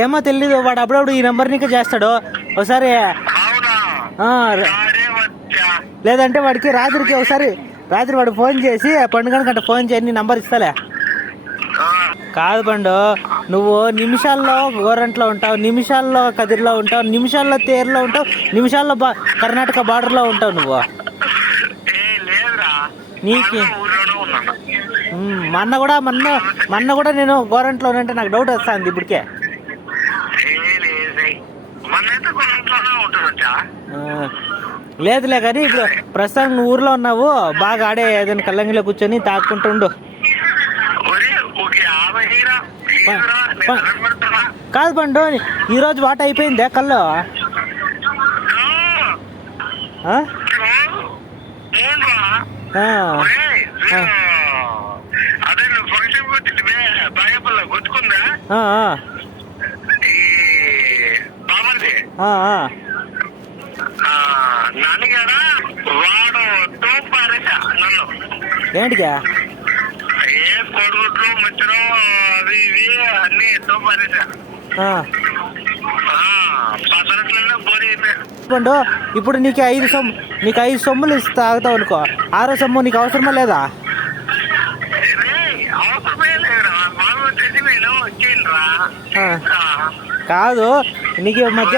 ఏమో తెలీదు, వాడు అప్పుడప్పుడు ఈ నెంబర్ నీకు చేస్తాడు ఒకసారి. లేదంటే వాడికి రాత్రికి ఒకసారి వాడు ఫోన్ చేసి పండుగ కంటే ఫోన్ చేసి నీ నంబర్ ఇస్తాలే. కాదు పండు, నువ్వు నిమిషాల్లో గోరంట్లో ఉంటావు, నిమిషాల్లో కదిరిలో ఉంటావు, నిమిషాల్లో తేరులో ఉంటావు, నిమిషాల్లో కర్ణాటక బార్డర్లో ఉంటావు నువ్వు. నీకు మొన్న కూడా నేను గోరంట్లో అంటే నాకు డౌట్ వస్తుంది ఇప్పటికే. లేదులే కానీ ఇప్పుడు ప్రస్తుతం నువ్వు ఊర్లో ఉన్నావు, బాగా ఆడే ఏదైనా కల్లంగిలో కూర్చొని తాక్కుంటుండు. కాదు పండు, ఈరోజు వాట అయిపోయిందే కళ్ళు. ఏంటిగా పండు, ఇప్పుడు నీకు 5 సొమ్ములు ఇస్తా తాగుతావు అనుకో, 6వ సొమ్ము నీకు అవసరమా లేదా? కాదు నీకు మధ్య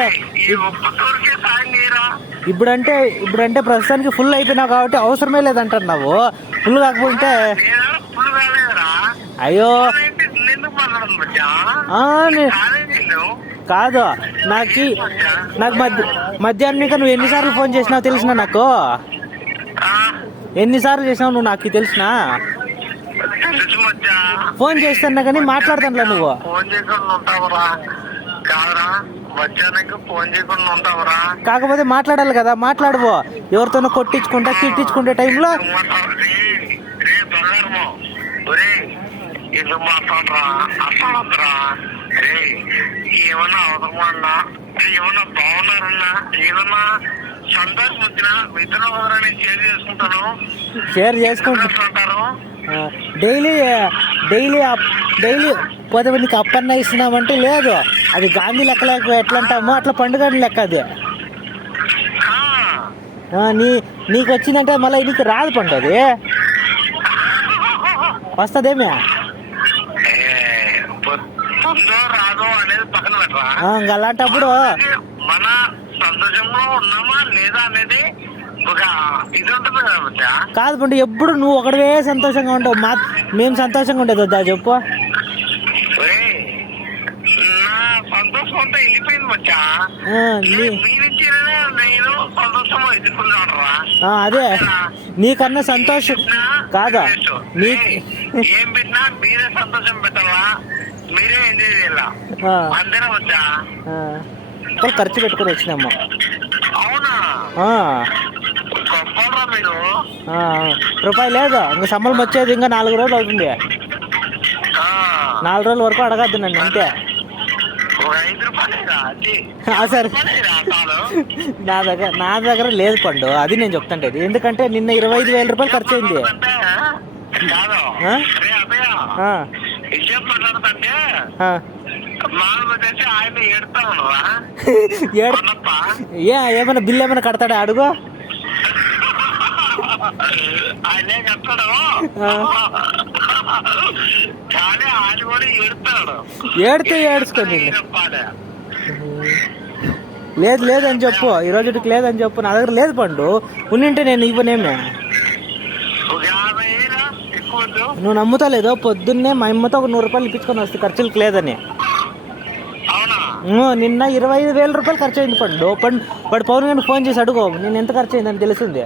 ఇప్పుడంటే ప్రస్తుతానికి ఫుల్ అయిపోయినావు కాబట్టి అవసరమే లేదంటున్నావు. ఫుల్ కాకపోతే అయ్యో కాదు, నాకు మధ్యాహ్నం నువ్వు ఎన్నిసార్లు ఫోన్ చేసినావు తెలిసినా? నాకు ఎన్నిసార్లు చేసినావు నువ్వు నాకు తెలిసినా? ఫోన్ చేస్తున్నా కానీ మాట్లాడుతానులే నువ్వు. కాకపోతే మాట్లాడాలి కదా, మాట్లాడువో. ఎవరితోనో కొట్టించుకుంటా తిట్టించుకుంటే టైంలో ఏమన్నా అవసరమన్నా, ఏమన్నా బాగున్నారన్నా, ఏమన్నా సంతోషం వచ్చినా మిత్రుల వదలని షేర్ చేసుకుంటారు. డైలీ పోతే నీకు అప్పన్న ఇస్తున్నామంటే లేదు, అది గాంధీ లెక్క ఎట్లా అంటామో అట్లా పండుగ లెక్క అది. నీకు వచ్చిందంటే మళ్ళీ నీకు రాదు పండు, అది వస్తుందేమే రాదు అనేది పక్కన పెట్టరా. అలాంటప్పుడు మన సంతోషంలో ఉన్నామా లేదా అనేది ఒక ఇది ఉంటుంది కదా. కాదు పండు, ఎప్పుడు నువ్వు ఒకడే సంతోషంగా ఉంటావు, మేము సంతోషంగా ఉండేది వద్దా చెప్పు. నా సంతోషం అంతా వెళ్ళిపోయింది మచ్చా, నేను సంతోషం ఎదుర్కొన్నాను. అదే నీకన్నా సంతోషం కాదా, ఏం పెట్టినా మీరే సంతోషం పెట్టాలా, మీరే ఎంజాయ్ చేయాలా, అందరూ వచ్చా ఖర్చు పెట్టుకుని వచ్చినాము. అవునా? గొప్పరా మీరు. రూపాయి లేదు, ఇంకా సంబలం వచ్చేది ఇంకా 4 రోజులు అవుతుంది. 4 రోజుల వరకు అడగద్దు నన్ను అంతే. సరే, నా దగ్గర లేదు పండు, అది నేను చెప్తాంటే. ఎందుకంటే నిన్న 25,000 రూపాయలు ఖర్చు అయింది. ఏమైనా బిల్లు ఏమైనా కడతాడా అడుగు. ఏడుచుకోండి. లేదని చెప్పు, ఈ రోజుకి లేదని చెప్పు. నా దగ్గర లేదు పండు, ఉన్నింటే నేను ఇవ్వనేమే. నువ్వు నమ్ముతా లేదో, పొద్దున్నే మా అమ్మతో ఒక 100 రూపాయలు ఇప్పించుకొని వస్తే ఖర్చులకు లేదని. నిన్న 25,000 రూపాయలు ఖర్చు అయింది పండు. వాడు పౌర్ణ గారికి ఫోన్ చేసి అడుగు, నేను ఎంత ఖర్చు అయిందని తెలిసింది.